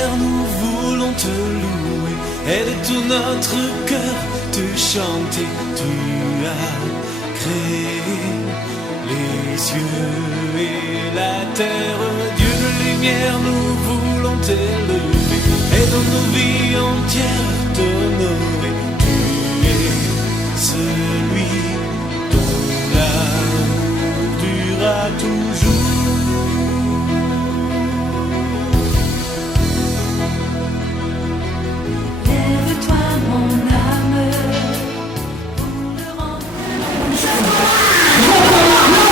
lumière, nous voulons te louer et de tout notre cœur te chanter. Tu as créé les cieux et la terre, Dieu de lumière, nous voulons t'élever et dans nos vies entières t'honorer. Tu es celui dont l'amour durera toujours. Lève-toi mon âme pour le rendre. Non,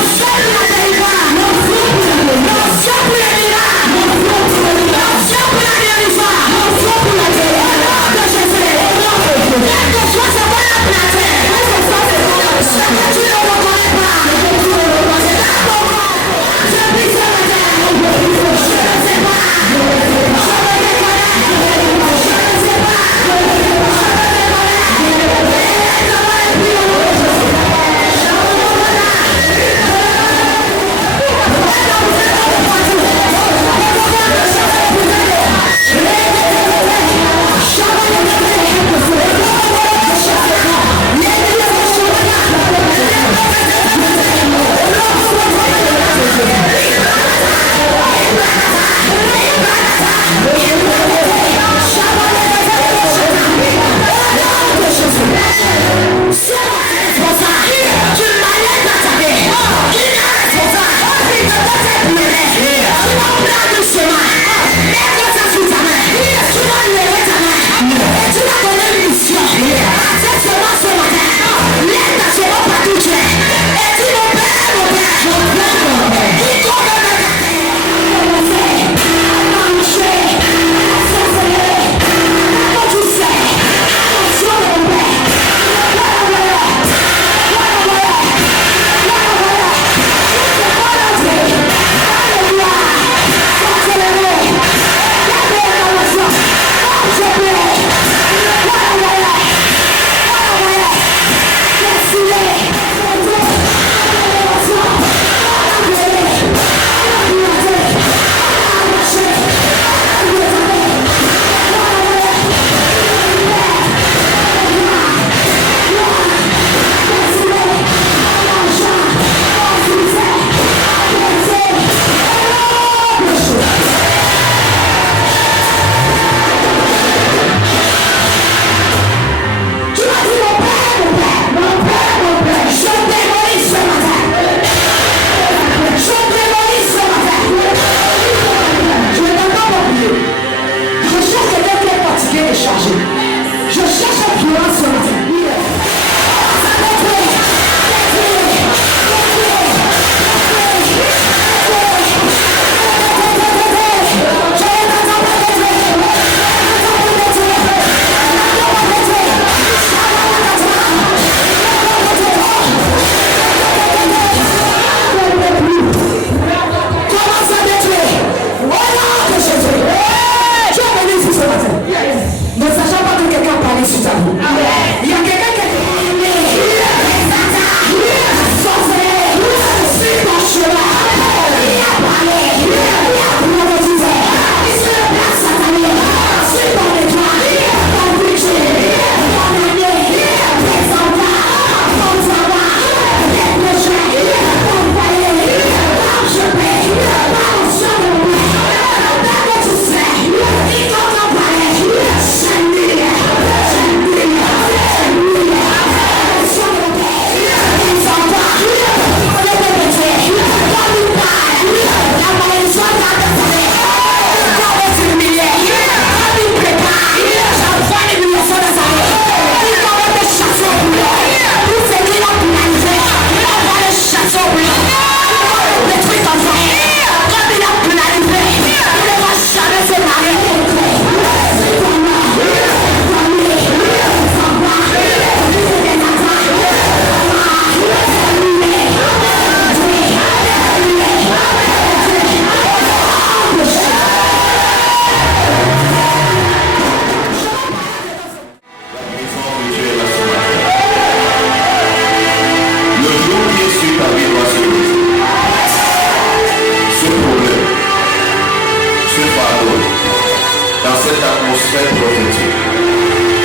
cette atmosphère prophétique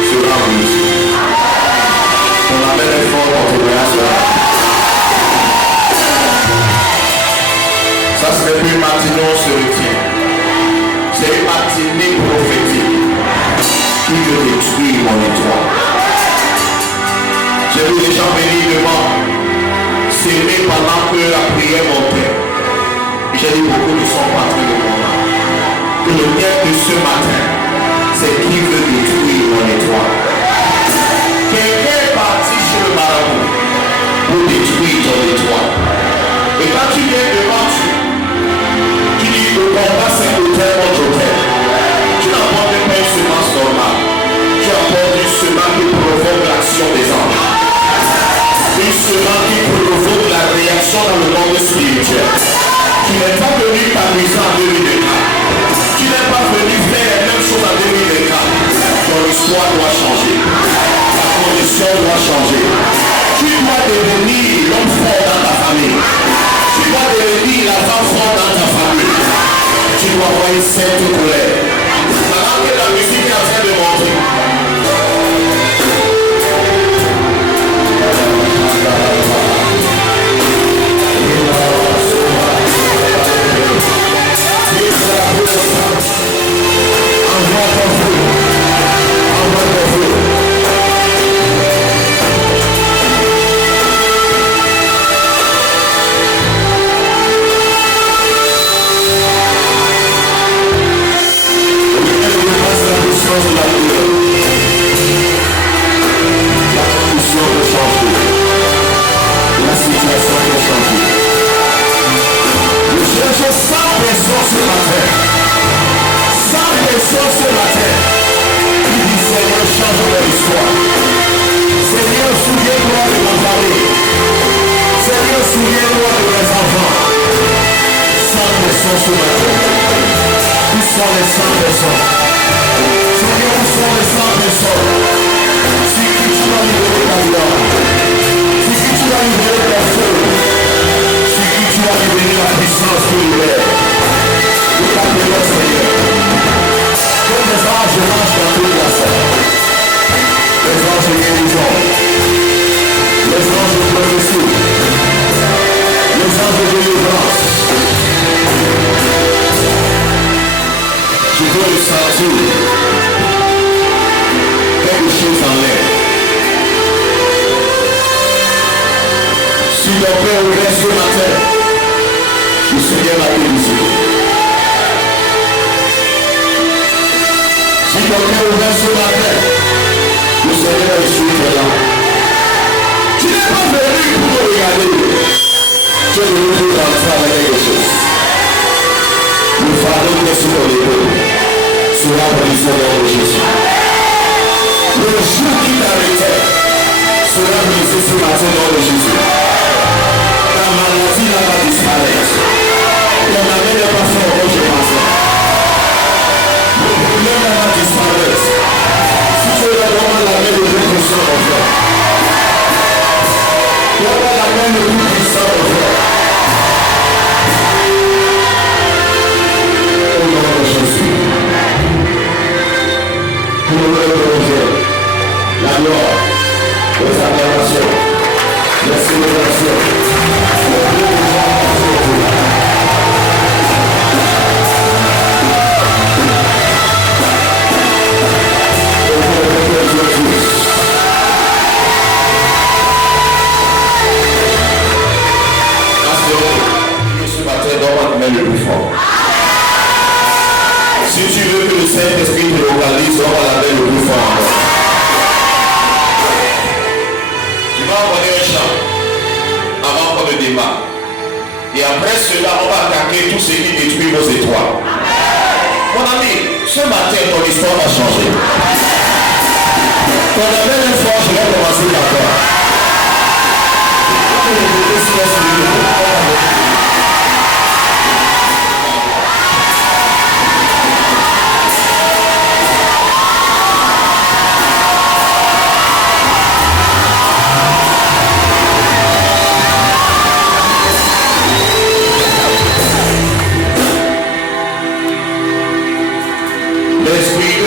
sera en musique. On appelle un fort controverse là. Ça ce n'est plus une matinée où on se retient. C'est une matinée prophétique qui veut détruire mon étoile. J'ai vu les gens venir devant, s'aimer pendant que la prière montait. J'ai dit beaucoup ne sont pas très de combat. Que le thème de ce matin, c'est qui veut détruire mon étoile. Quelqu'un est parti chez le marabout pour détruire ton étoile. Et quand tu viens devant tu dis le combat c'est hôtel contre hôtel. Tu n'apportes pas une semence normale. Tu apportes une semence qui provoque l'action des anges. Une semence qui provoque la réaction dans le monde spirituel. Tu n'es pas venu t'amuser en 2024. Tu n'es pas venu faire les mêmes choses en 2024. Ton histoire doit changer. Ta condition doit changer. Tu dois devenir l'homme fort dans ta famille. Tu dois devenir la femme forte dans ta famille. Tu dois avoir une sainte colère. Pendant que la musique est en train de monter. L'esprit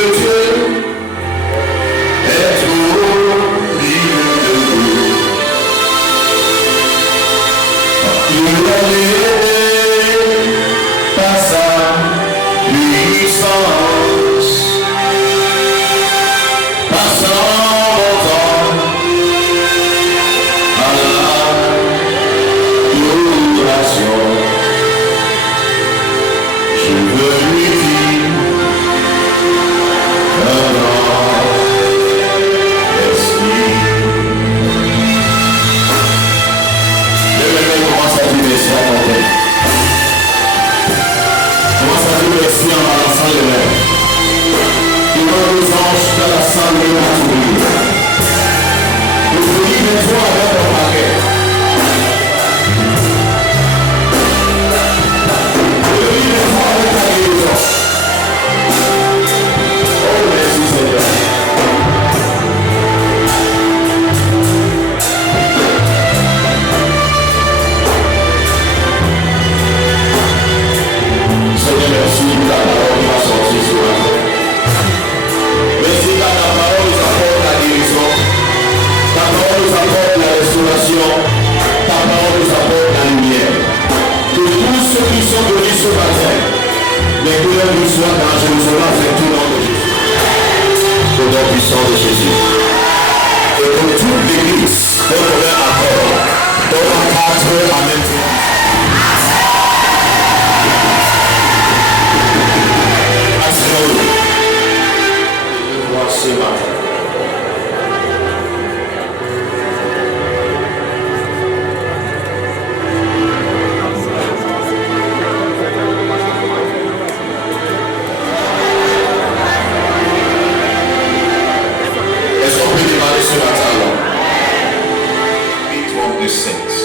ce matin. Est-ce qu'on peut demander ce matin-là? Read one of the saints.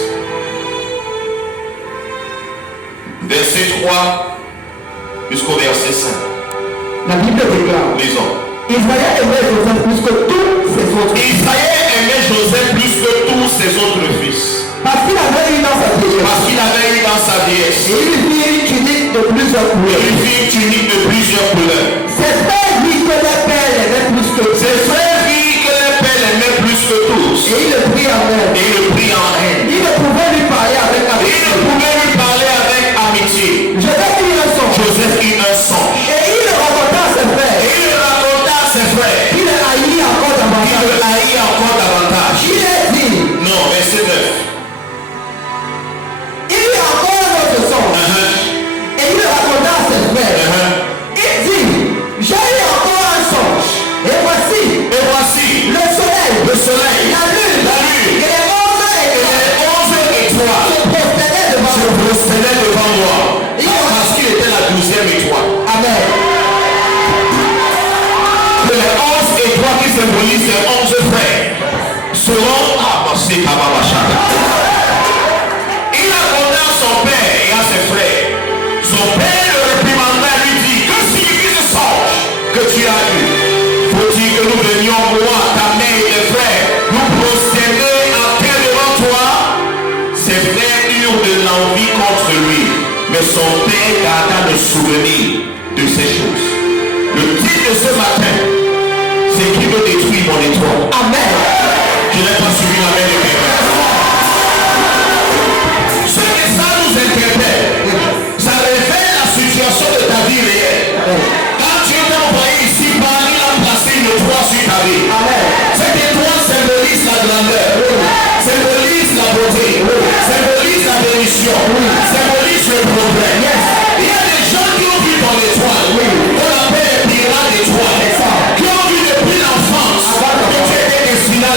Verset 3 jusqu'au verset 5. La Bible déclare Lisons. Israël aimait Joseph plus que tous ses autres fils. Israël aimait Joseph plus que tous ses autres fils. Parce qu'il avait eu dans sa vieillesse. Parce qu'il avait eu dans sa vieillesse. Et il fit une tunique de plusieurs Et couleurs. il fit une tunique de plusieurs couleurs. Ses frères virent que les pères l'aimaient plus que tous. Ses frères virent que les pères l'aimaient plus que tous. Et il le prit en haine. Et il le prit en haine. Il ne pouvait lui parler avec Et il amitié. ne pouvait lui parler avec amitié. Joseph eut un songe. Joseph eut un songe. Et il le raconta à ses frères. Et il le raconta à ses frères. Il le haït encore Il davantage. le haït encore davantage. Il est dit, Non, verset 9. il eut encore un autre songe. Et il le raconta à ses frères. Il dit, j'ai eu encore un songe. Et voici, Et voici le soleil, le soleil, la lune, la lune, et les 11 et étoiles les 11 étoiles se prosternaient devant se moi. prosternaient devant moi. Parce qu'il était la 12e étoile. Amen. Que les 11 étoiles qui symbolisent les 11 frères seront avancés à Babachaka. Il a demandé à son père et à ses frères. Son père le réprimanda et lui dit: que signifie ce songe que tu as eu? Faut-il que nous venions, moi, ta mère et tes frères, nous prosterner en terre devant toi? Ses frères eurent de l'envie contre lui, mais son père garda le souvenir de ces choses. Le titre de ce matin, c'est qui veut détruire mon étoile. Amen. Je n'ai pas suivi la main de quelqu'un. Ce que ça nous interpelle, ça révèle la situation de ta vie réelle. Quand tu es envoyé ici, par il a placé une étoile sur ta vie. Amen. Cette étoile symbolise la grandeur, symbolise la beauté, symbolise la bénédiction, symbolise le progrès. Il y a des gens qui ont vu ton étoile, on appelle les pirates d'étoiles, qui ont vu depuis l'enfance que tu étais destiné à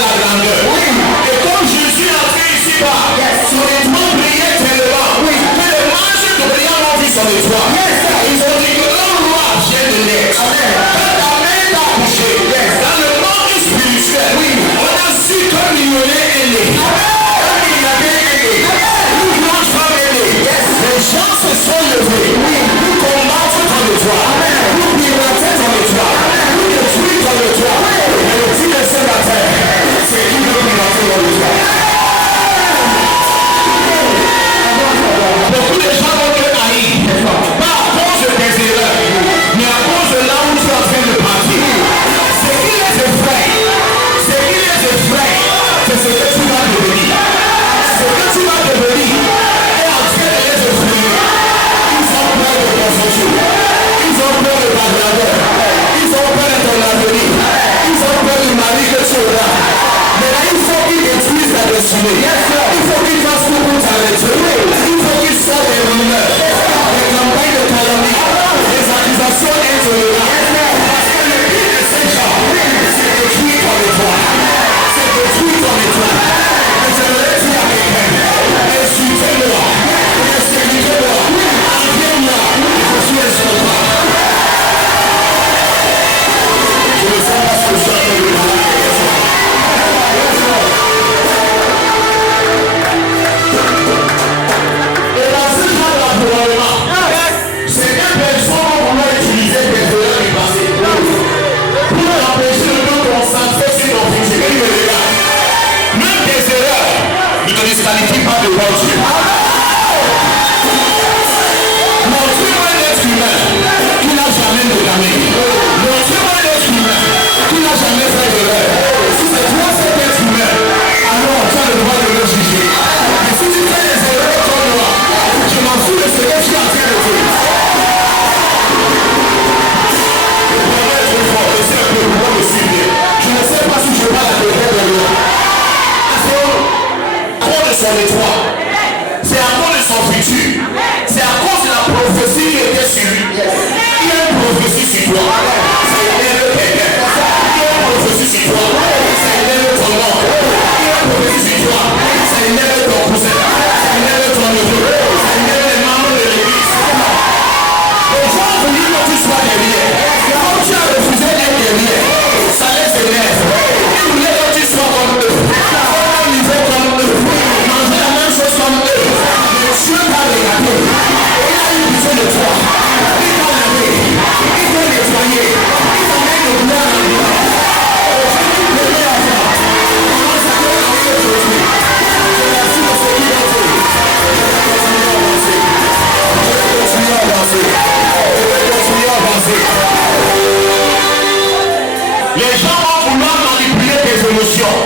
Les gens vont vouloir manipuler tes émotions.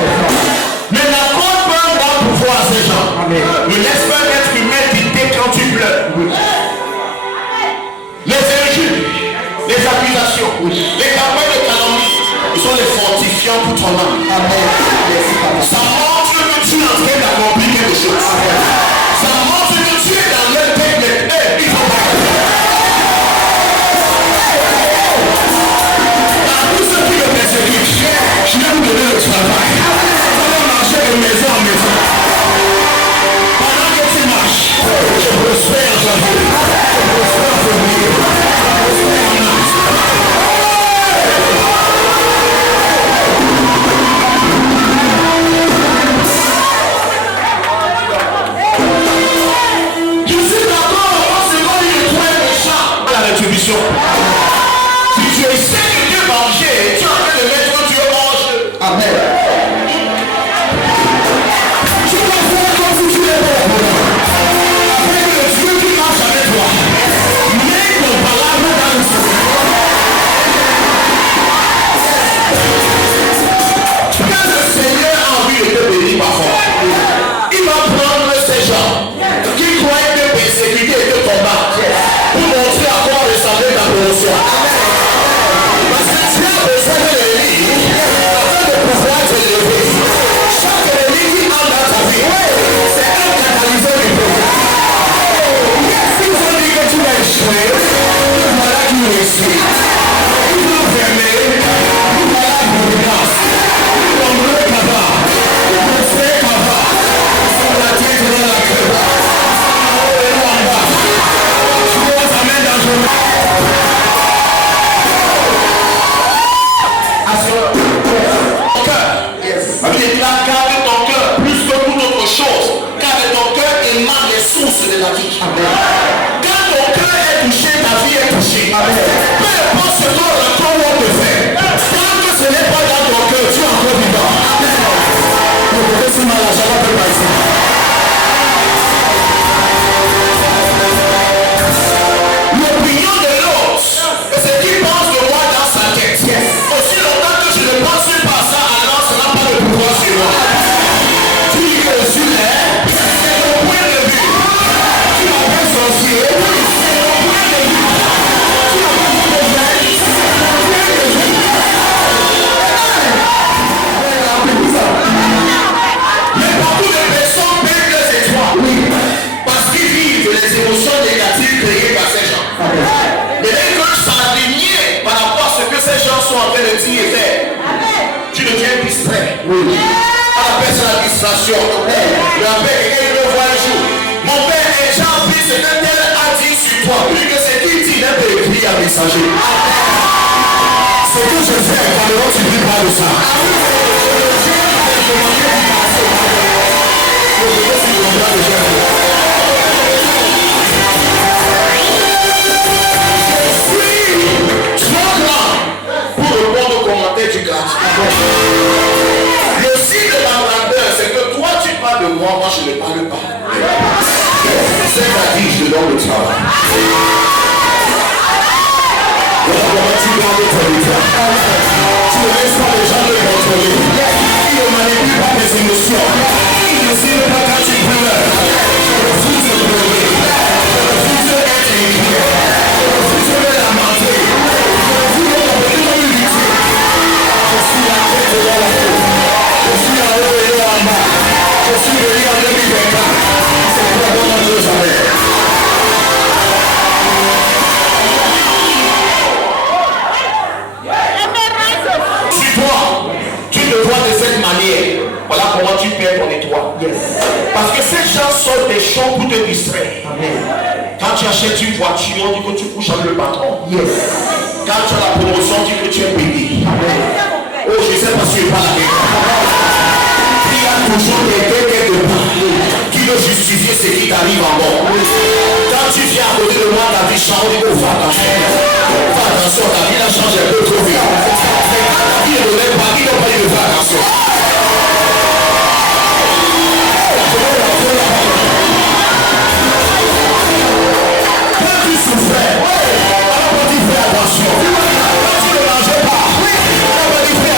Mais la cause peut avoir pouvoir à ces gens. Ne laisse pas être humain dicter quand tu pleures. Les injures, les accusations, les campagnes de calomnie, ils sont les fortifiants pour ton âme. Ça montre que tu es en train d'accomplir quelque chose. Ça montre que tu es dans leur technique. Il faut pas. À tous ceux qui me persécutent, je vais vous donner le travail. Ça va marcher de maison en maison. Pendant que tu marches, je prospère en janvier. Je prospère en février. Je prospère en mars. Je suis d'accord, on se voit une étoile méchant à la rétribution. Si tu essaies de te venger, tu es en train de mettre Dieu en jeu. Amen. Tu dois faire comme si tu es bon. Avec le Dieu qui marche avec toi. Mets ton palabre dans le feu. Quand le Seigneur a envie de te bénir parfois, il va prendre ces gens qui croyaient te persécuter et te combattre pour montrer à quoi ressemblait ta position. Parce que tu as besoin de l'ennemi afin de pouvoir te lever. Chaque ennemi qui entre dans ta vie, c'est un catalyseur du progrès. Ils ont dit que tu vas échouer, voilà qui réussit. Ils vont fermer, voilà la providence. Comme le cavard, le fait cavard, sur la tête de la queue. En bas, tu vois ta main dans le main. Ton cœur. La Bible déclare garde ton cœur plus que toute autre chose. Car de ton cœur émanent les sources de la vie. Quand ton cœur est touché, ta vie est touchée. Peu importe ce qu'on raconte ou on te fait. Tant que ce n'est pas dans ton cœur, tu es encore vivant. L'opinion de l'autre, c'est ce qu'il pense de moi dans sa tête. Aussi longtemps que je ne pense pas ça, alors ça n'a pas de pouvoir sur moi. Tu dis que je suis là, c'est mon point de vue. Tu m'appelles sorcier, c'est mon point de vue. Tu m'appelles prophète, c'est mon point de vue. Mais beaucoup de personnes perdent leurs étoiles parce qu'ils vivent les émotions négatives créées par ces gens. Mais dès que s'aligner par rapport à ce que ces gens sont en train de dire et faire, tu deviens distrait. On appelle ça la distraction. Je rappelle quelqu'un qui me voit un jour. Mon père est gentil, ce que tel a dit sur toi. Plus que ce qu'il dit, il n'a pas écrit à messager. Ce que je fais, quand le tu ne dis pas de ça. Je suis trop grand pour répondre aux commentaires du gars. Le signe de ma grandeur, c'est que toi tu parles de moi, moi je ne parle pas. C'est ma vie, je donne le travail. Voilà comment tu gardes ton état. Tu ne laisses pas les gens te contrôler. Ils ne manipulent pas tes émotions. Ils ne suivent pas quand tu pleures. Je refuse de pleurer. Je refuse d'être inquiet. Je refuse de lamenter. Je refuse de t'appeler comme une victime. Je suis la tête de la peau. Je suis en haut et en bas. Je suis venu en 2024. C'est pour la bonne Dieu jamais. Tu le vois de cette manière. Voilà comment tu perds ton étoile. Parce que ces gens sortent des champs pour te distraire. Quand tu achètes une voiture, on dit que tu couches avec le patron. Quand tu as la promotion, on dit que tu es payé. Oh, je ne sais pas si je parle avec toi. Il y a toujours quelqu'un quelque part qui veut justifier ce qui t'arrive en mort. Quand tu viens à côté de moi, ta vie change, on dit que fais attention. Fais attention, ta vie a changé un peu trop vite. Mais quand ta vie ne lève pas, il n'a pas eu de faire attention. Quand tu souffrais, alors on dit fais attention. Quand tu ne mangeais pas, on dit fais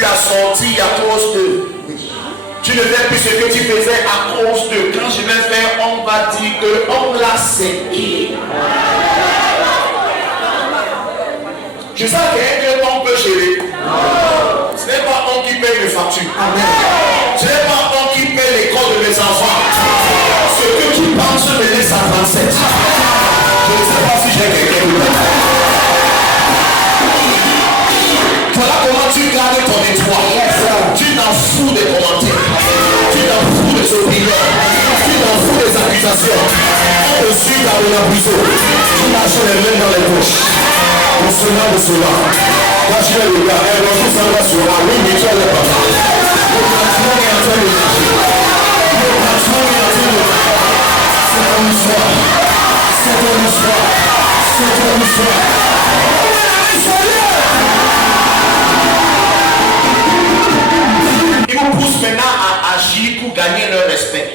plus la sortie à cause de. Tu ne fais plus ce que tu faisais à cause de. Quand je vais faire, on va dire que on l'a séqué. Je sais que on peut gérer. Ce n'est pas on qui paye les factures. Ce n'est pas on qui paye l'école de mes enfants. Ce que tu penses me laisse à 37. Je ne sais pas si j'ai quelqu'un de là. Voilà comment tu gardes ton étoile. Tu t'en fous des commentaires. Tu t'en fous des opinions. Tu t'en fous des accusations. On te suit dans le bureau. Tu marches les mains dans les poches. Pour cela de cela. Quand tu es le gars, elle va tout savoir sur la oui, mais tu es le papa. Le patron est en train de marcher. Le patron est en train de marcher. C'est ton histoire. C'est ton histoire. C'est ton histoire. Ils vous poussent maintenant à agir pour gagner leur respect.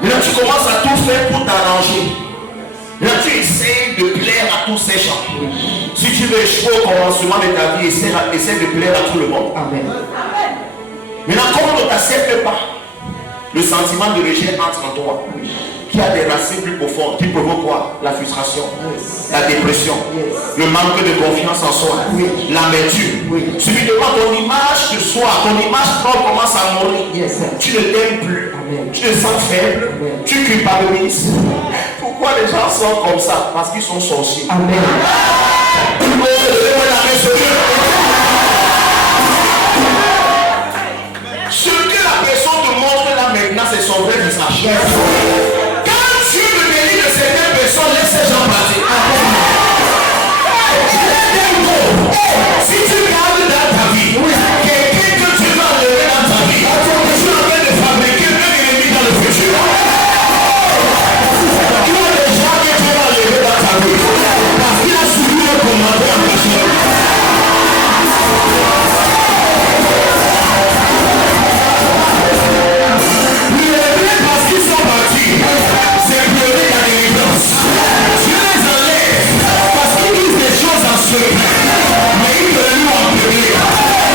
Maintenant tu commences à tout faire pour t'arranger. Maintenant tu essaies de plaire à tous ces gens. Si tu veux échouer au commencement de ta vie, essaie de plaire à tout le monde. Amen. Maintenant comme on ne t'accepte pas, le sentiment de rejet entre en toi, qui a des racines plus profondes, qui provoque quoi? La frustration, la dépression, le manque de confiance en soi, l'amertume. Subitement ton image de soi, ton image propre commence à mourir. Tu ne t'aimes plus, tu te sens faible, tu culpabilises. Pourquoi les gens sont comme ça? Parce qu'ils sont sorciers. Amen. Ce que la personne te montre là maintenant, c'est son vrai visage. Quand Dieu me délivre de certaines personnes, laisse ces gens partir. Si tu gardes dans ta vie, quelqu'un que tu vas enlever dans ta vie, tu es en train de fabriquer un ennemi dans le futur. Tu as des gens que tu vas enlever dans ta vie parce qu'il a suivi le commandement en question. Parce qu'ils sont partis, c'est pleurer la délivrance. Dieu les enlève parce qu'ils disent des choses en secret, mais ils te louent en public.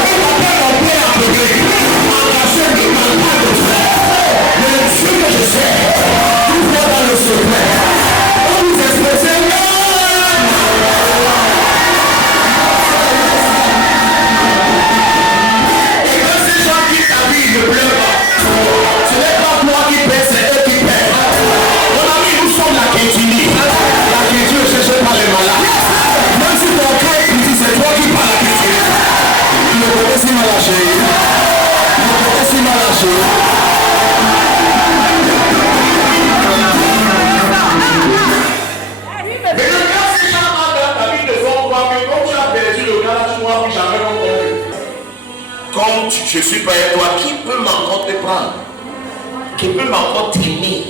Ils t'appellent en paix en public. Engagé qui ne parle pas de toi. Mais le Dieu que je sais, tout voit dans le secret. On vous exprime. Et quand ces gens qui t'habillent ne pleurent pas, ce n'est pas toi qui paie, c'est eux qui paient. Mon ami, nous sommes la Kétini. La Kétini ne cherche pas les malades. Même si ton cœur est critique, c'est toi qui parles la Kétini. Tu ne connais si mal lâché. Tu ne connais si mal lâché. Mais le gars, ces gens dans ta vie ne vont pas, mais quand tu as perdu le gars, tu ne pourras plus jamais comprendre. Comme je suis pas avec toi, qui peut m'encore te prendre? Qui peut m'encore t'aimer?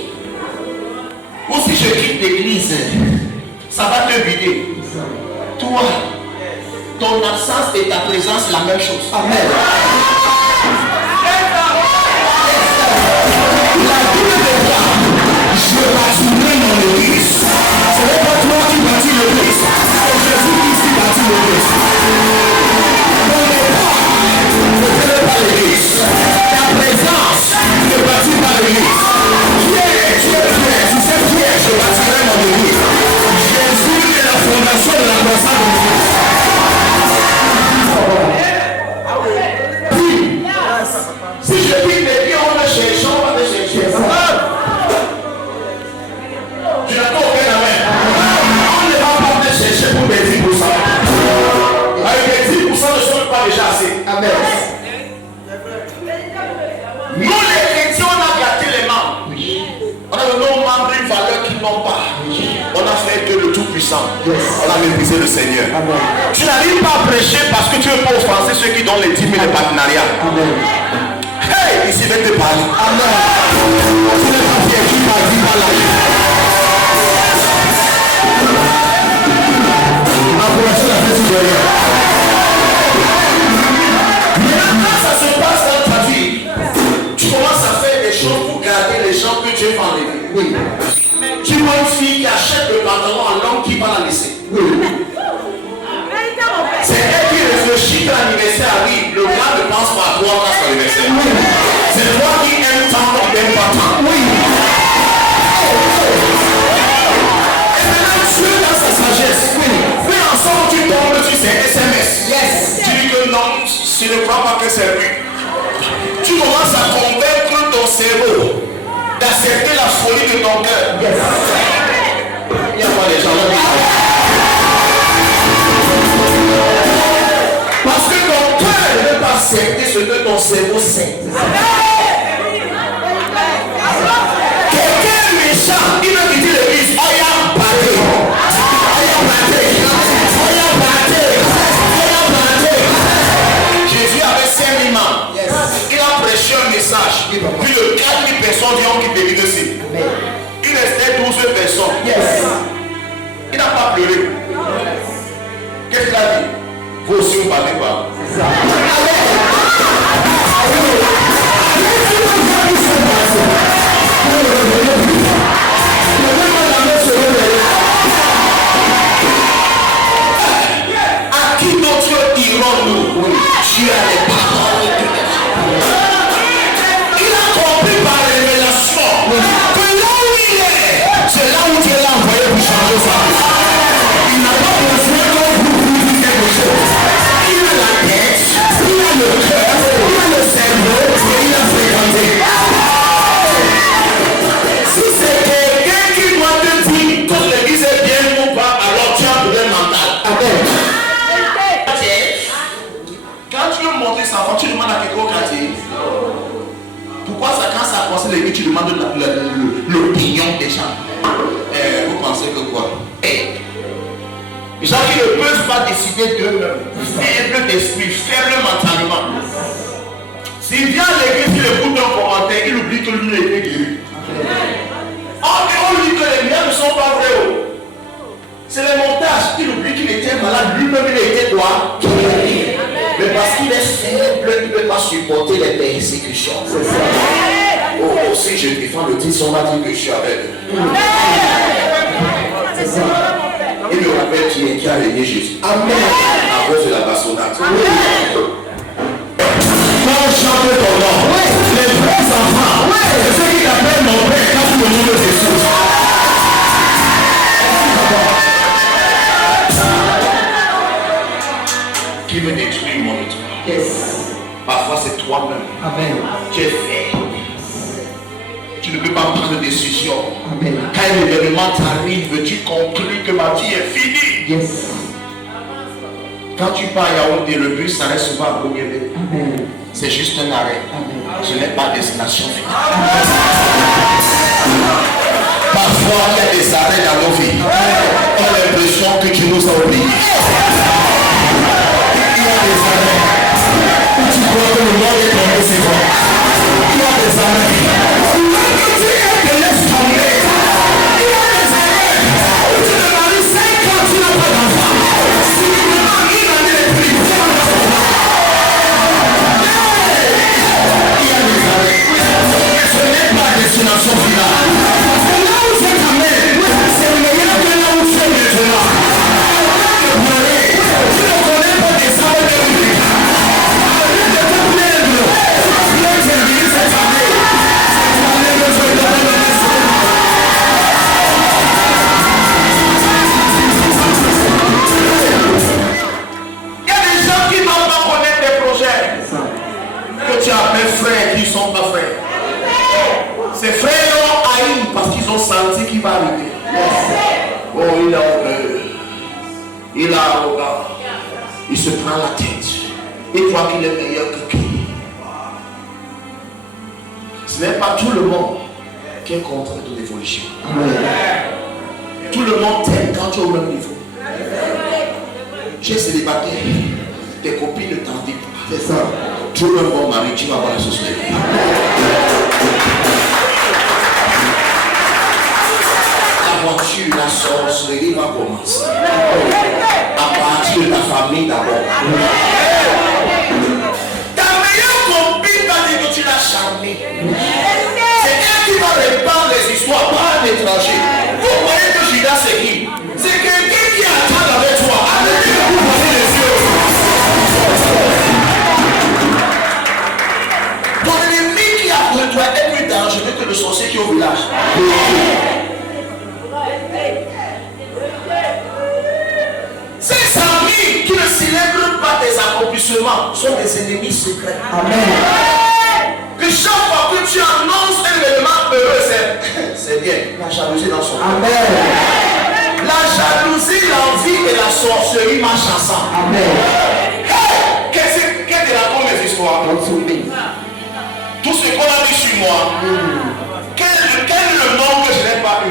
Ou si je quitte l'église, ça va te vider. Toi, ton absence et ta présence, la même chose. Amen. La Bible déclare, je bâtirai mon église. Ce n'est pas toi qui bâtis l'église, c'est Jésus qui bâtit l'église. Mon départ ne fait pas l'église. Ta présence ne bâtit pas l'église. Pierre, tu sais Pierre, je bâtirai mon église. Jésus est la fondation de la croissance de l'église. Si je dis des pieds, on va chercher, on va te chercher. Tu n'as pas aucun amen. On ne va pas te chercher pour des 10%. Avec les 10% ne sont pas déjà assez. Amen. Nous les chrétiens, on a gâté les membres. On a donné aux membres une valeur qu'ils n'ont pas. On a fait que le tout-puissant. On a méprisé le Seigneur. Amen. Tu n'arrives pas à prêcher parce que tu ne veux pas offenser ceux qui donnent les 10 000 et les partenariats. Amen. Hey, ici, je vais te parler. Amen. Tu n'es pas fier, tu vas dire par la vie. Encouragez la fête de rien. Maintenant, ça se passe dans ta vie. Tu commences à faire des choses pour garder les gens que Dieu va enlever. Oui. Tu vois une fille qui achète le pantalon à l'homme qui va la laisser. Oui. que l'anniversaire arrive, le gars ne pense pas à toi quand c'est l'anniversaire. C'est toi qui aimes tant, qui n'aime pas tant. Et maintenant, Dieu dans sa sagesse, fais en sorte que tu tombes sur ces SMS. Tu dis que non, je ne crois pas que c'est lui. Tu commences à convaincre ton cerveau d'accepter la folie de ton cœur. Il n'y a pas des gens là. Parce que ton cœur ne veut pas accepter ce que ton cerveau sait. Quelqu'un méchant, il veut quitter l'église. Jésus avait 5000 membres. Il a prêché un message. Puis le 4000 personnes qui ont quitté l'église aussi. Il restait 12 personnes. Il n'a pas pleuré. Qu'est-ce qu'il a dit? Vous aussi vous parlez pas. À qui d'autre irons-nous? Tu as les paroles de Dieu. Il a compris par révélation que là où il est, c'est là où Dieu l'a envoyé pour changer sa vie. Il n'a pas besoin que vous dites quelque chose. Il a la tête, il a le cœur, il a le cerveau et il a fréquenté. Si c'est quelqu'un qui doit te dire que l'église est bien ou pas, alors tu as un problème mental. Quand tu veux montrer sa foi, tu demandes à quelqu'un au quartier. Pourquoi ça, quand ça a commencé l'église, tu demandes l'opinion des gens? Vous pensez que quoi? Les gens qui ne peuvent pas décider d'eux-mêmes, faibles d'esprit, faibles mentalement. S'il vient à l'église, il écoute un commentaire, il oublie que lui a été guéri. On lui dit que les miens ne sont pas vrais. C'est les montages. Il oublie qu'il était malade, lui-même il a été quoi? Mais parce qu'il est faible, il ne peut pas supporter les persécutions. Oh, si je défends le titre, on va dire que je suis avec eux. Il me rappelle qui a régné Jésus. Amen. À cause de la bastonnade. Quand on chante ton nom, les vrais enfants, c'est ceux qui t'appellent mon père quand tu me dis de Jésus. Qui veut détruire mon autre? Parfois c'est toi-même. Amen. Tu es fait. Tu ne peux pas prendre de décision. Amen. Quand un événement t'arrive, tu conclus que ma vie est finie. Quand tu pars à Yaoundé, le bus s'arrête souvent à Bouguébé. C'est juste un arrêt. Ce n'est pas destination finale. Parfois, il y a des arrêts dans nos vies. On a l'impression que tu nous as oubliés. Il y a des arrêts où tu crois que le monde est tombé, c'est bon. Il y a des arrêts où tu es de laisse tomber. Il y a des arrêts où tu te maries 5 ans, tu n'as pas d'enfant. Si tu te maries, il en est plus. Il y a des arrêts. Ce n'est pas destination finale. C'est là où c'est t'amène. C'est meilleur que là où tu es maintenant. Tu ne connais pas des arrêts de vie. Arrête de te plaindre. Plaindre cette année. Cette année, je vais te donner le message. Il y a des gens qui n'ont pas connaître des projets que tu appelles frères qui ne sont pas frères. Ces frères ont haï parce qu'ils ont senti qu'il va arriver. Oh, il a horreur. Il a arrogant. Il se prend la tête. Il croit qu'il est meilleur que qui. Ce n'est pas tout le monde qui est contre ton évolution. Tout le monde t'aime quand tu es au même niveau. Tu es célibataire. Tes copines ne t'envient pas. C'est ça. Tu es un bon mari, tu vas avoir la société. L'aventure, la sorcellerie va commencer. À partir de ta famille d'abord. Ta meilleure copine va dire que tu l'as charmée. C'est elle qui va répandre les histoires, pas un étranger. Vous voyez que Judas c'est qui? C'est quelqu'un qui attend avec toi. Arrêtez de vous passer les yeux. avertissements sont des ennemis secrets. Amen. Que chaque fois que tu annonces un événement heureux, c'est bien. La jalousie dans son cœur. Amen. La jalousie, l'envie et la sorcellerie marchent ensemble. Amen. Hey, qu'est-ce que raconte mes histoires? Tout ce qu'on a dit sur moi, quel est le nom que je n'ai pas eu?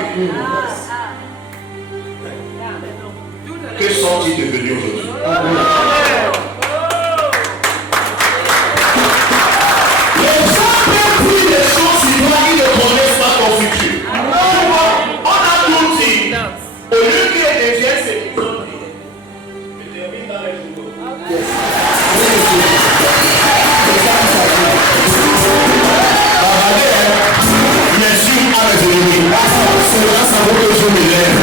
Que sont-ils devenus aujourd'hui? Les gens peuvent dire des choses sur toi, ils ne connaissent pas ton futur. On a tout dit. Au lieu qu'ils deviennent ce qu'ils ont dit, je termine dans les journaux. Merci à mes ennemis. C'est grâce à vous que je me lève.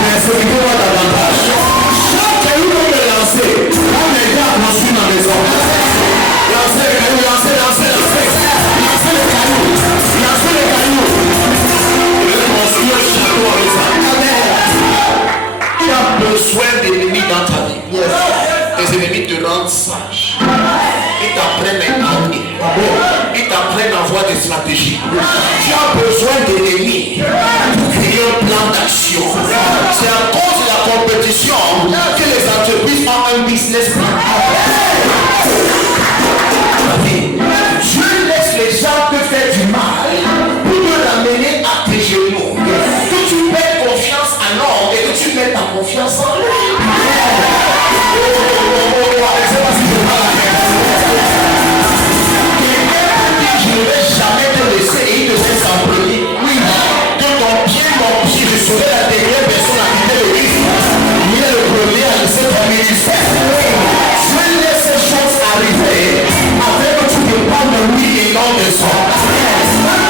Persécutez-moi davantage. Chaque caillou peut me lancer. Quand mes gars construisent ma maison. Lancez les cailloux, lancez les cailloux. Lancez les cailloux. Je vais construire un château avec ça. Tu as besoin d'ennemis dans ta vie. Tes ennemis te rendent sage. Ils t'apprennent à gagner. Ils t'apprennent à avoir des stratégies. Tu as besoin d'ennemis pour créer un plan d'action. C'est à cause de la compétition que les entreprises ont un business plan. Dieu laisse les gens te faire du mal pour te l'amener à tes genoux. Que tu perds confiance en l'homme et que tu mets ta confiance en lui. Je ne vais jamais te laisser et il te laisse en premier. Oui. Que ton pied, mon pied, je serai la dernière personne à quitter l'église. Il est le premier à laisser ton ministère. Je laisse ces choses arriver afin que tu te parles de lui et non de son.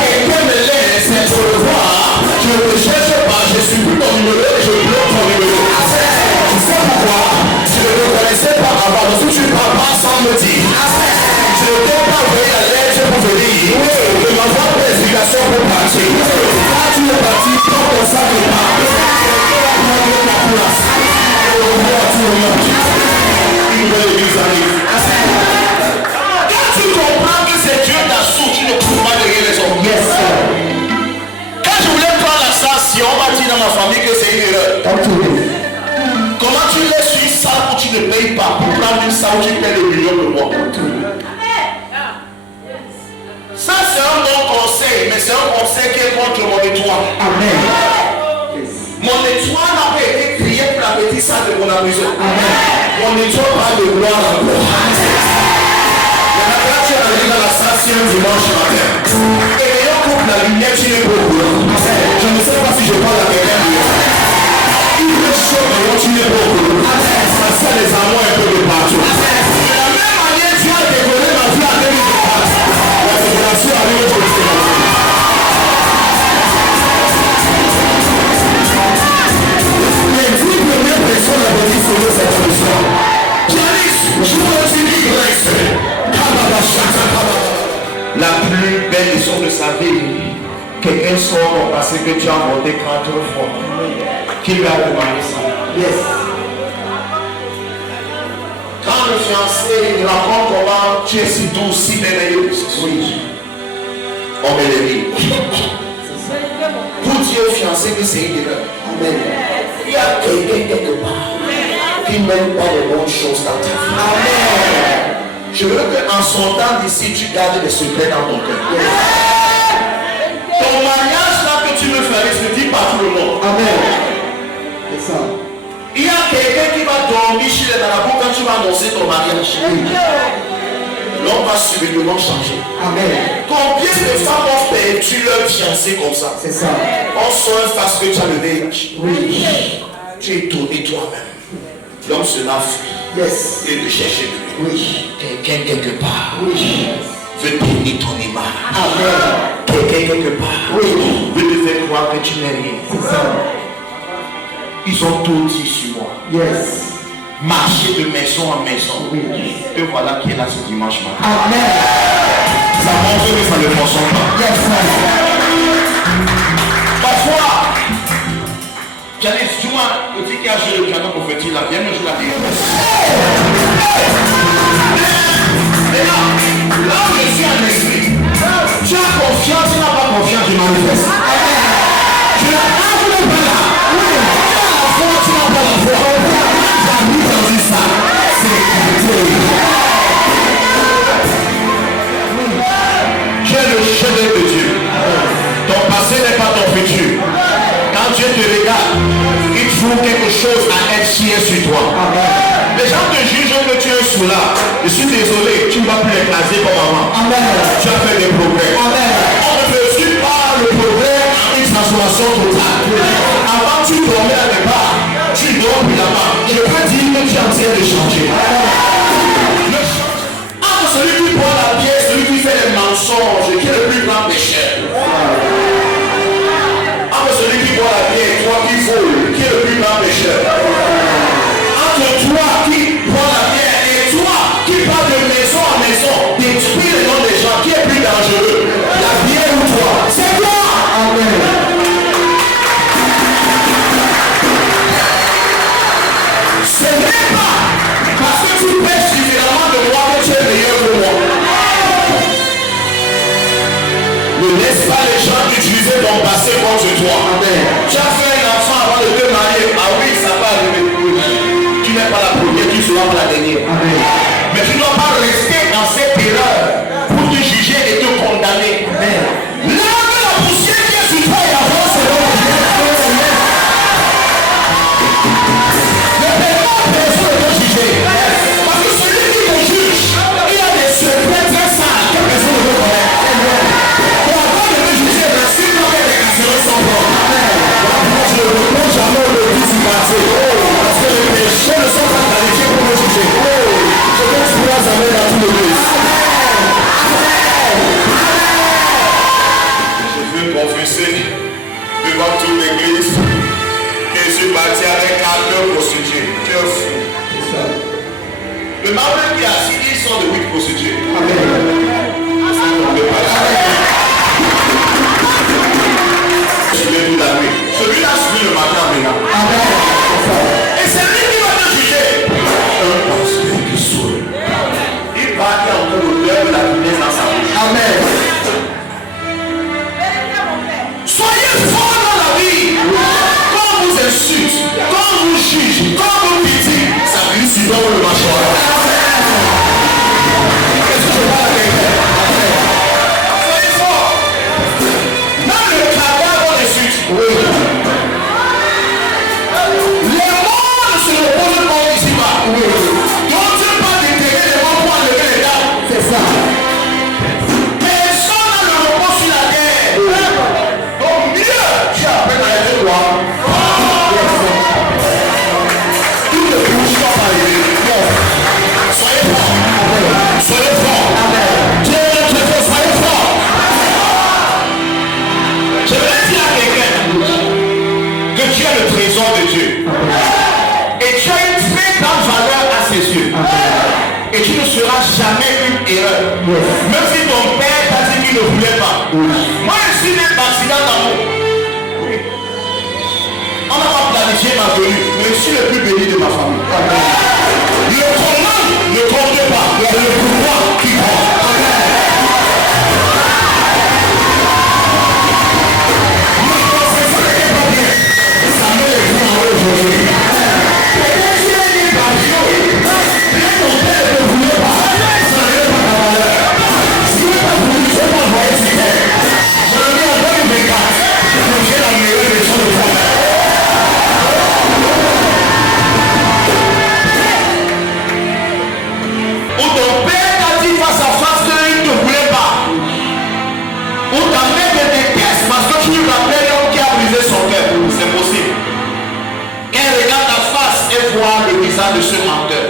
Quelqu'un me laisse, je le vois. Je ne te cherche pas, je suis plus ton numéro et je bloque ton numéro. Tu sais pourquoi? Je ne te connaissais pas avant. Donc si tu ne parles pas sans me dire. Je ne t'ai pas envoyé la lettre pour venir. Je m'envoie des explications pour partir. Quand tu es parti, prends ton sac et pars. Prends ta place. Au revoir, tout le monde. Une nouvelle église arrive. Quand tu comprends que c'est Dieu t'assout, tu ne trouves pas derrière les hommes. Yes. Quand je voulais prendre la station, on m'a dit dans ma famille que c'est une erreur. Comment tu laisses une salle où tu ne payes pas pour prendre une salle où tu payes des millions de mois? Ça c'est un bon conseil, mais c'est un conseil qui est contre mon étoile. Amen. Mon étoile n'a pas été créée pour la petite salle de mon amusement. Mon étoile parle de gloire en gloire. Maintenant tu es allé dans la station dimanche matin. Et ayant coupe la lumière, tu n'es pas au courant. Je ne sais pas si je parle à quelqu'un d'autre. Il fait chaud, mais tu n'es pas au courant. Ça sert les amours un peu de partout. De la même manière, tu as décollé ma vie à 2024. La séparation arrive au les 10 premières personnes à venir sauver cette émission. Janice, je vous dis Grèce. La plus belle leçon de sa vie, quelqu'un sort parce que tu as monté 4 fois. Qui lui a demandé ça? Yes. Quand le fiancé raconte comment tu es si douce, si merveilleuse. Oui. On met les vies. Pour dire au fiancé que c'est une erreur. Amen. Il y a quelqu'un quelque part qui n'aime pas les bonnes choses dans ta vie. Amen. Je veux qu'en sortant d'ici, tu gardes des secrets dans ton cœur. Ton mariage là que tu veux faire, se dit par tout le monde. Amen. C'est ça. Il y a quelqu'un qui va dormir chez les marabouts quand tu vas annoncer ton mariage. L'homme va subitement changer. Amen. Combien de femmes ont perdu leur fiancé comme ça? C'est ça. On sort face que tu as le VIH. Oui. Tu es étonné toi-même. L'homme se l'a fui. Yes. Et te chercher plus. Oui. Quelqu'un quelque part. Oui. Veut bénir ton image. Amen. Quelqu'un quelque part. Oui. Veut te faire croire que tu n'es rien. C'est ça. Ils ont tout dit sur moi. Yes. Marcher de maison en maison. Oui. Et voilà qui est là ce dimanche matin. Amen. Ça montre que ça ne fonctionne pas. Yes. Parfois, Janice, tu m'as dit qu'il y a joué le piano prophétique là. Viens me jouer la vie. manifeste. Je n'arrive pas là. La foi, tu n'as pas la foi. J'arrive dans une salle. C'est éclaté. Tu es le chef-d'œuvre de Dieu. Ton passé n'est pas ton futur. Quand Dieu te regarde, il trouve quelque chose à être fier sur toi. Les gens te jugent que tu es sous là. Je suis désolé, tu ne vas plus écraser comme avant. Tu as fait des progrès. On ne mesure pas le progrès en une transformation totale. Avant tu dormais à départ, tu dors plus là-bas. Je peux dire que tu es en train de changer. Celui qui boit la bière, celui qui fait les mensonges, qui est le plus grand pécheur. Celui qui boit la bière, toi qui vole, qui est le plus grand pécheur. Entre toi qui boit la bière et toi qui parle de maison en maison, détruis les noms des gens, qui est plus dangereux? La bière ou toi? C'est toi! Amen. Ce n'est pas parce que tu pêches suffisamment de moi que tu es meilleur que moi. Ne laisse pas les gens utiliser ton passé contre toi. Amen. Tu as fait un enfant avant de te marier. Ah oui, ça va arriver. Tu n'es pas la première, tu seras pas la dernière. Amen. Mais tu ne dois pas rester dans cette erreur pour te juger et te condamner. Amen. Lave la poussière qui est sur toi et avance selon Dieu. Ne permets personne de te juger. Parce que celui qui te juge, il a des secrets très sales que personne ne veut connaître. Je ne reprends jamais le but du passé. Parce que les péchés ne sont pas qualifiés pour me juger. Je ne pourrai jamais dans tout le monde. Je veux confesser devant toute l'église que je suis parti avec 4 prostituées. Tu es fou. Le marié qui a assis, ils sont de 8 prostituées. Celui-là suit le matin en venant. Et c'est lui qui va te juger. Un pasteur qui sourit. Il va dire encore l'odeur de la punaise dans sa bouche. Amen. Soyez forts dans la vie. Quand on vous insulte, quand on vous juge, quand on vous pitié, ça glisse dans le mâchoire. Qu'est-ce que je parle avec vous? Soyez forts. Dans le cadavre, on insulte. Oui. Donc Dieu pas d'intérêt de moi pour enlever les dames. C'est ça. Personne n'a le repos sur la terre. Donc mieux, tu as appris à être roi. Tout ne bouge pas par les deux. Soyez forts. Soyez forts. Dieu est très fort. Soyez forts. Je vais dire à quelqu'un que tu es le trésor de Dieu. Et tu as une très grande valeur à ses yeux. Et tu ne seras jamais une erreur. Même si ton père t'a dit qu'il ne voulait pas. Moi je suis né d'accident d'amour. On n'a pas planifié ma venue, mais je suis le plus béni de ma famille. Le commande ne compte pas, c'est le pouvoir qui compte. Ça me les prend aujourd'hui. De ce menteur,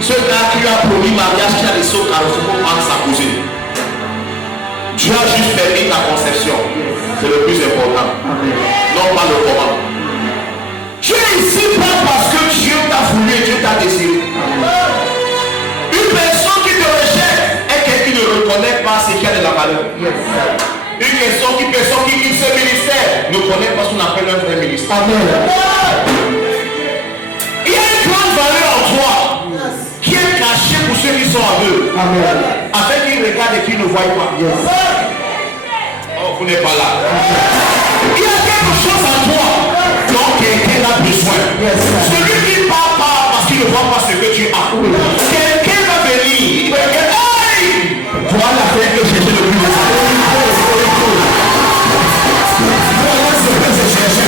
ce gars qui lui a promis mariage, qui a des sauts carrossés pour prendre sa cousine. Dieu a juste permis ta conception, c'est le plus important. Non pas le comment. Tu es ici pas parce que Dieu t'a voulu et Dieu t'a désiré. Une personne qui te rejette est quelqu'un qui ne reconnaît pas ce qu'il y a de la valeur. Une personne qui quitte ce ministère ne connaît pas ce qu'on appelle un vrai ministère. Il y a une grande valeur en toi qui est cachée pour ceux qui sont aveugles. Afin qu'ils regardent et qu'ils ne voient pas. Vous vous n'êtes pas là. Il y a quelque chose en toi dont quelqu'un a besoin. Celui qui ne parle pas parce qu'il ne voit pas ce que tu as. Quelqu'un va venir. Il va dire, hey! Voilà ce que j'ai le plus. Voilà ce que j'ai cherché.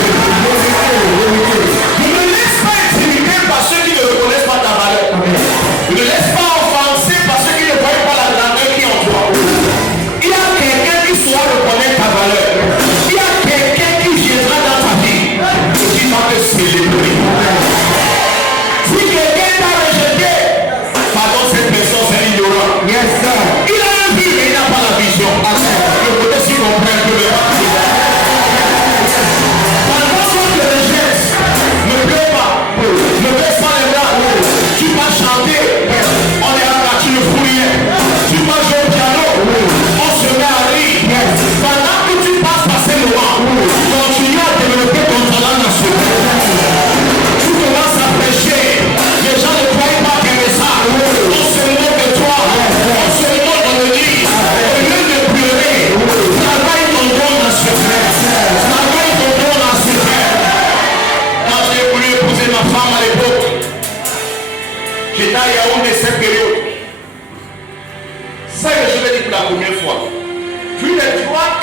Ne me laisse pas intimider par ceux qui ne reconnaissent pas ta valeur. Ne me laisse pas offenser par ceux qui ne voient pas la grandeur qui est en toi. Il y a quelqu'un qui saura reconnaître ta valeur. Il y a quelqu'un qui viendra dans ta vie et qui va te célébrer. Si quelqu'un t'a rejeté, pardon, cette personne c'est ignorant. Yes, sir. Il a un but mais il n'a pas la vision. Le côté s'il comprend un peu le pendant qu'on te rejette, ne pleure pas, ne baisse pas les bras. Tu vas chanter, on est à la tu ne fous rien. Tu vas jouer au piano, on se met à rire. Pendant que tu passes par ces moments, continue à développer ton talent national. Tu commences à prêcher, les gens ne croient pas qu'il y a ça. On se moque de toi, on se moque dans l'église. Au lieu de pleurer, travaille ton don national. Travaille ton don national. Quand j'ai voulu épouser ma femme à l'époque, j'étais à Yaoundé cette période. Ça que je vais dire pour la première fois. Plus de 3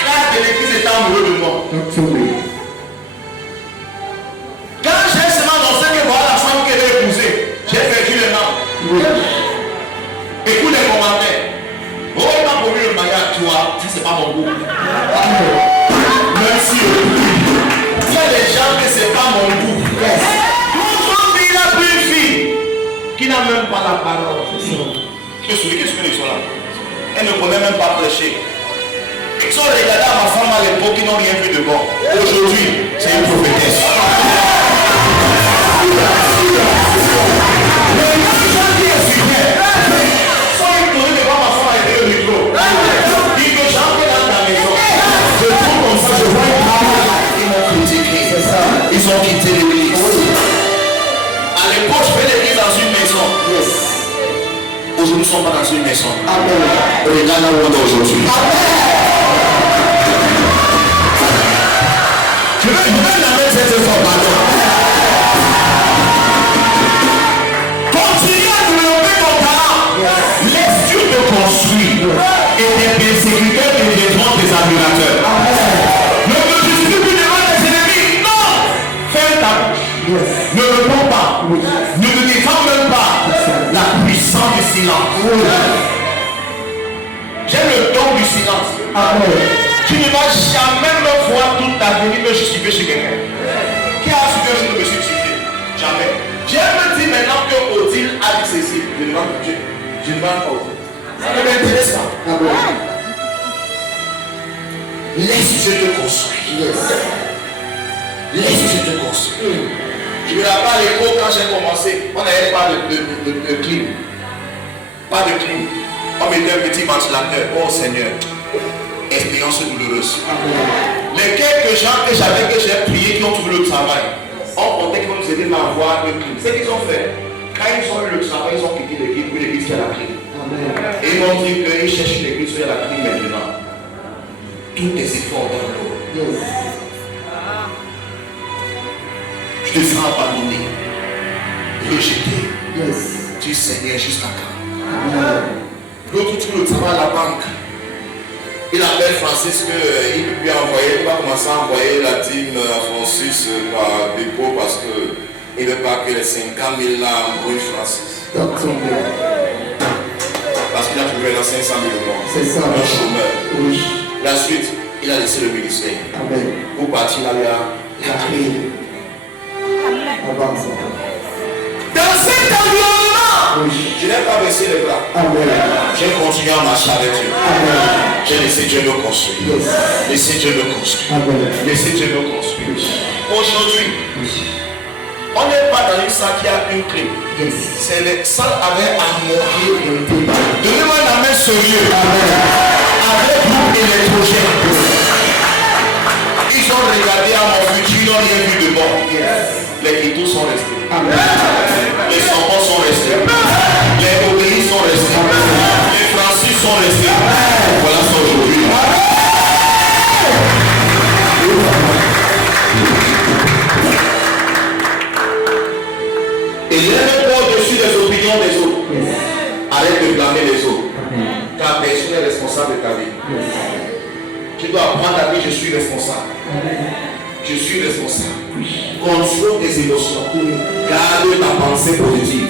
quarts de l'église étaient amoureux de moi. Quand j'ai seulement annoncé que voilà la femme qu'elle avait épousée, j'ai perdu le nom. Écoute les commentaires. Oh, il m'a promis le mariage, toi, ça c'est pas mon goût. Même si il y a des gens que c'est pas mon goût. Mon fille, il a pris une fille qui n'a même pas la parole. Qu'est-ce qu'ils sont là? Elle ne connaît même pas prêcher. Ils ont regardé à ma femme à l'époque, ils n'ont rien vu de bon. Aujourd'hui, c'est une prophétesse. Mais quand j'en dis un sujet, sans ignorer devant ma femme avec le micro, il me chante dans ta maison. Je trouve comme ça, je vois une parole. Ils m'ont critiqué. Ils ont quitté l'église. À l'époque, je fais l'église dans une maison. Aujourd'hui, nous ne sommes pas dans une maison. Regarde là où on est aujourd'hui. Je vais la mettre cette information. Continue à développer ton talent. Laisse Dieu te construire. Et tes persécuteurs deviendront tes admirateurs. Ne te dispute plus devant tes ennemis. Non. Ferme ta bouche. Ne réponds pas. Ne te défends même pas. La puissance du silence. J'ai le don du silence. Tu ne vas jamais me voir toute ta vie me justifier chez quelqu'un. Qui a suivi un jour de me justifier? Jamais. Viens me dire maintenant que Odile a dit ceci. Je demande Dieu. Je ne demande pas Odile. Ça ne m'intéresse pas. Laisse Dieu te construire. Laisse Dieu te construire. Je me rappelle à l'époque quand j'ai commencé, on n'avait pas de clim. Pas de clim. On mettait un petit ventilateur. Oh Seigneur. Expérience douloureuse. Les quelques gens que j'ai prié qui ont trouvé le travail, on comptait qu'ils vont nous aider à avoir une clim. C'est ce qu'ils ont fait. Quand ils ont eu le travail, ils ont quitté l'église pour l'église qui a la clim. Et ils m'ont dit qu'ils cherchent une église qui a la clim maintenant. Tous tes efforts dans l'eau. Je te sens abandonné, rejeté. Tu Seigneur jusqu'à quand? L'autre trouve le travail à la banque. Il appelle Francis qu'il peut lui envoyer, il va commencer à envoyer la dîme à Francis par dépôt parce qu'il ne veut pas que les 50 000 là embrouillent Francis. Parce qu'il a trouvé dans 500 000 mois. C'est ça. Un chômeur. Oui. La suite, il a laissé le ministère. Amen. Pour partir là, il a créé. Dans cet environnement, je n'ai pas baissé les bras. J'ai continué à marcher avec Dieu. J'ai laissé Dieu me construire. Laissez Dieu me construire. Laissez Dieu me construire. Aujourd'hui, on n'est pas dans une salle qui a une clé. C'est les salles avec amour. Donnez-moi la main sérieux. Avec groupe électrogène. Ils ont regardé à mon futur, ils n'ont rien vu de bon. Les Kétos sont restés. Les Sampons sont restés. Les Obélis sont restés. Les Francis sont restés. Voilà ça aujourd'hui. Arrête de blâmer les autres. Car personne est responsable de ta vie. Tu dois apprendre à dire je suis responsable. Je suis responsable. Contrôle tes émotions. Garde ta pensée positive.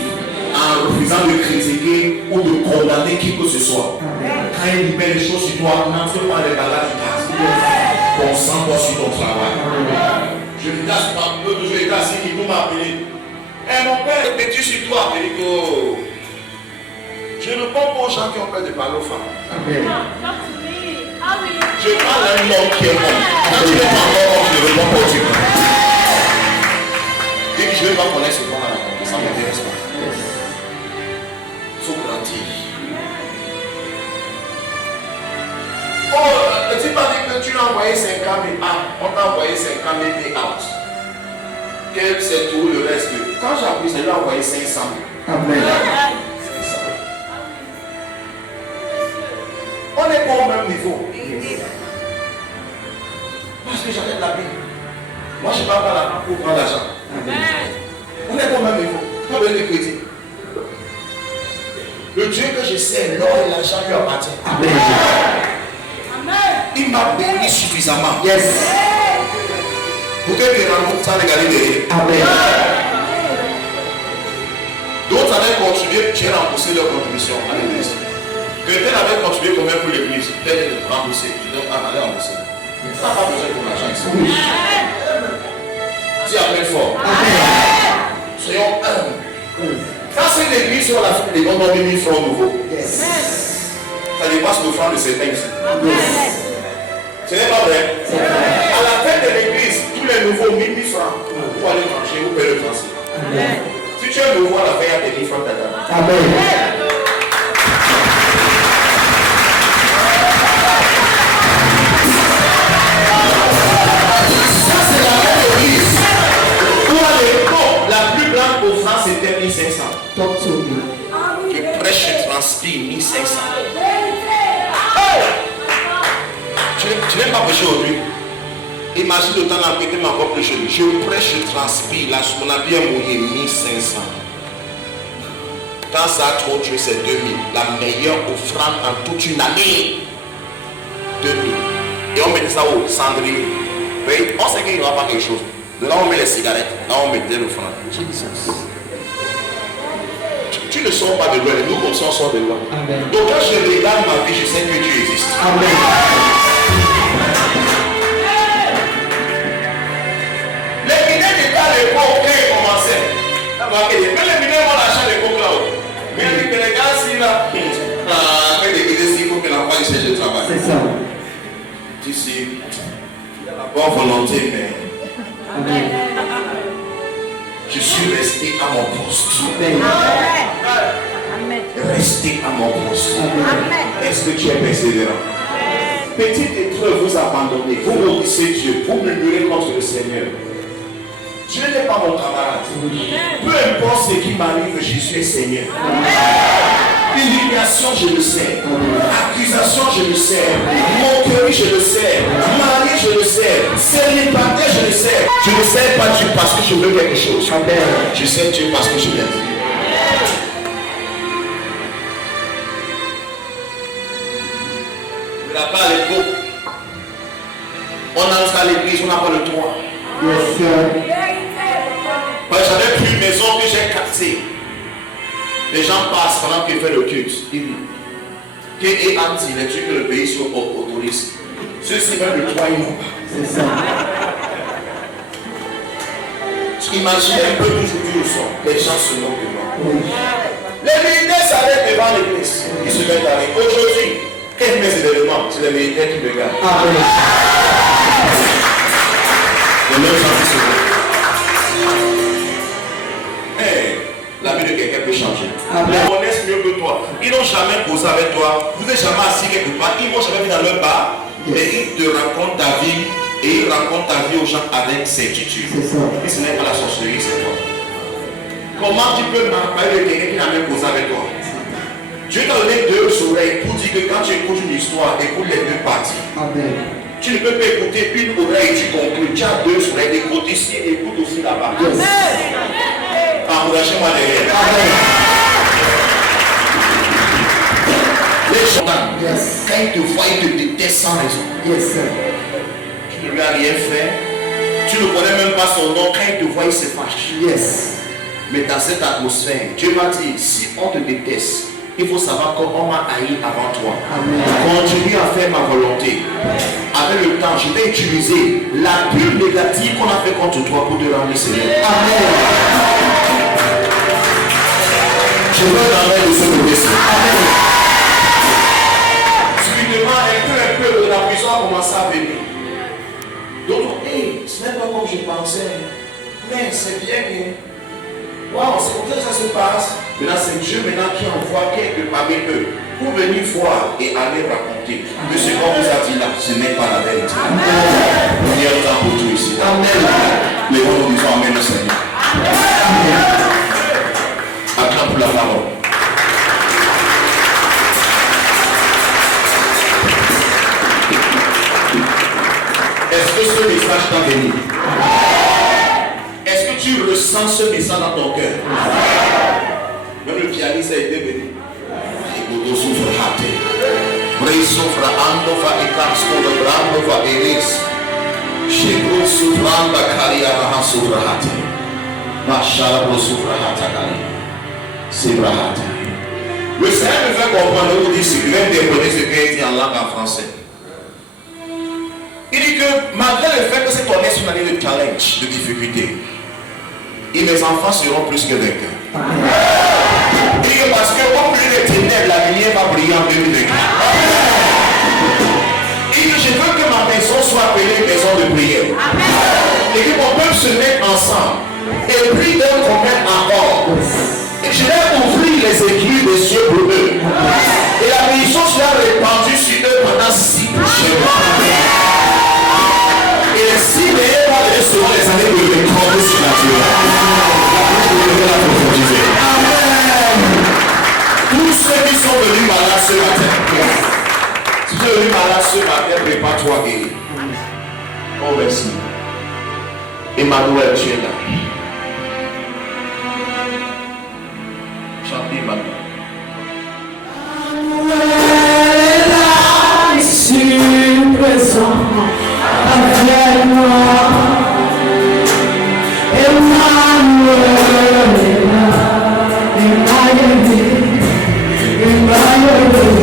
En refusant de critiquer ou de condamner qui que ce soit. Quand il libère les choses sur toi, n'entre pas les bagages du passé. Concentre-toi sur ton travail. Je ne casse pas, je vais casser qui m'a appelé. Mon père, es-tu sur toi, Pélico? Je ne réponds pas aux gens qui ont peur de parler aux femmes. Je parle à un homme qui est bon. Quand tu n'es pas encore homme, je ne réponds pas aux gens. Dès que je ne vais pas connaître ce point-là, ça ne m'intéresse pas. Il faut grandir. Oh, ne dis pas que tu l'as envoyé 5 ans, mais on t'a envoyé 5 ans, mais out. Quel c'est tout le reste? Quand j'ai appris ça, il a envoyé 500 000. Amen. 500 000. On n'est pas au même niveau. Parce que j'arrête la Bible. Moi, je ne parle pas là pour prendre l'argent. On n'est pas au même niveau. Pas besoin de crédit. Le Dieu que je sais, l'or et l'argent lui appartiennent. Amen. Il m'a béni suffisamment. Yes. Pour que les rencontres sans regarder derrière. Amen. D'autres avaient contribué, j'ai remboursé leur contribution à l'église. Quelqu'un avait contribué combien pour l'église? Peut-être rembourser. Je dois aller rembourser. Ça n'a pas besoin de l'argent ici. Dis après fort. Amen. Soyons humbles. Quand c'est l'église sur la fin, les gens ont 1000 francs nouveaux. Yes. Ça dépasse le franc de certains ici. Ce n'est pas vrai. À la fin de l'église, tous les nouveaux 1000 francs pour aller manger ou payer le français. Si tu es nouveau à la fin, il y a tes 1000 francs d'attente. Amen. Ça, c'est la même église. Pour à l'époque, la plus grande offrande c'était 1500. Je prêche, je transpire 1500. Tu n'aimes pas prêcher aujourd'hui. Imagine le temps dans lequel tu m'as encore prêché. Je prêche, je transpire. Là, mon habit est mouillé 1500. Quand ça a trop tué, c'est 2000. La meilleure offrande en toute une année. 2000. Et on met ça au cendrier. On sait qu'il n'y aura pas quelque chose. De là, on met les cigarettes. Là, on met des offrandes. Tu ne sors pas de loin. Nous, comme ça, on sort de loin. Amen. Donc, quand je regarde ma vie, je sais que Dieu existe. Amen. Les mineurs n'étaient à l'époque quand ils commençaient. Mais les mineurs ont l'argent à l'époque là-haut. Mais les gars, si là, avec des guides, il faut que la femme cherche le travail. C'est ça. Tu sais, il y a la bonne volonté, mais. Amen. Je suis resté à mon poste. Amen. Restez à mon poste. Amen. Est-ce que tu es persévérant? Petite épreuve, vous abandonnez, vous maudissez Dieu, vous murmurez contre le Seigneur. Dieu n'est pas mon camarade. Peu importe ce qui m'arrive, Jésus est Seigneur. Humiliation, je le sais. Accusation, je le sais. Moquerie, je le sais. Mari, je le sais. Célibataire, je le sais. Je ne sais pas Dieu parce que je veux quelque chose. Je sais Dieu parce que je l'aime. Mais là-bas à l'époque, on entre à l'église, on n'a pas le droit. J'avais plus une maison que j'ai cassée. Les gens passent pendant qu'ils font le culte. Qui est anti, les trucs que le pays autorise. Ceux-ci même le toit, ils n'ont pas. C'est ça. Imaginez un peu d'aujourd'hui où sont. Les gens se moquent de moi. Les militaires s'arrêtent devant l'église. Ils se mettent à rire. Aujourd'hui, quel met ces éléments? C'est les militaires qui regardent. Les mêmes gens qui se moquent. La vie de quelqu'un peut changer. Ils connaissent mieux que toi. Ils n'ont jamais posé avec toi. Vous n'êtes jamais assis quelque part. Ils ne vont jamais venir dans leur bar. Mais ils te racontent ta vie. Et ils racontent ta vie aux gens avec certitude. Et ce n'est pas la sorcellerie, c'est toi. Comment tu peux parler de quelqu'un qui n'a même posé avec toi? Dieu t'a donné 2 oreilles pour dire que quand tu écoutes une histoire, écoute les 2 parties. Amen. Tu ne peux pas écouter une oreille et tu conclus. Tu as 2 oreilles. Écoute ici et écoute aussi là-bas. Encouragez-moi derrière. il te voit, il te déteste sans raison. Yes, sir. Tu ne lui as rien fait. Tu ne connais même pas son nom. Quand il te voit, il se fâche. Yes. Mais dans cette atmosphère, Dieu m'a dit, si on te déteste, il faut savoir qu'on m'a haï avant toi. Amen. Continue à faire ma volonté. Avec le temps, je vais utiliser la pure négative qu'on a fait contre toi pour te rendre Seigneur. Amen. Je veux l'enlever de ce côté-ci. Amen. Subitement, un peu, la prison a commencé à venir. Donc, hey, ce n'est pas comme je pensais. Mais c'est bien. Waouh, c'est comme ça que ça se passe. Maintenant, c'est Dieu maintenant qui envoie quelques parmi eux pour venir voir et aller raconter que ce qu'on vous a dit là, ce n'est pas la vérité. Il y a le temps pour tout ici. Amen. Les gens nous disons Amen au Seigneur. Acclame pour la parole. Est-ce que ce message t'a béni? Est-ce que tu ressens ce message dans ton cœur? Même le pianiste a été béni. Il souffre hâte. Bray souffre andova et casco de brandova et ris. Chegou souffranda cariana souffre hâte. Machalabro souffre hâte. C'est brahate. Le Seigneur me fait comprendre où dit ce qu'il vient d'interpréter ce qui est dit en langue en français. Il dit que malgré le fait que c'est ton esprit une année de challenge, de difficulté, et mes enfants seront plus que vainqueurs. Il dit que parce que au milieu des ténèbres, la lumière va briller en 2024. Il dit que je veux que ma maison soit appelée maison de prière. Et que mon peuple se mette ensemble et prie d'un commun accord. Et je vais ouvrir les églises des cieux pour eux. Et la bénédiction sera répandue sur eux pendant 6 prochaines années. Et les 6 meilleurs mois de seront les années de l'écran sur la terre. Je vais la prophétiser. Amen. Tous ceux qui sont venus malades ce matin. Si tu es venu malade ce matin, prépare-toi guéri. Oh merci. Emmanuel, tu es là. Chantez Emmanuel. Emmanuel, ici présent avec moi. Emmanuel est là, Emmanuel est là, Emmanuel est là.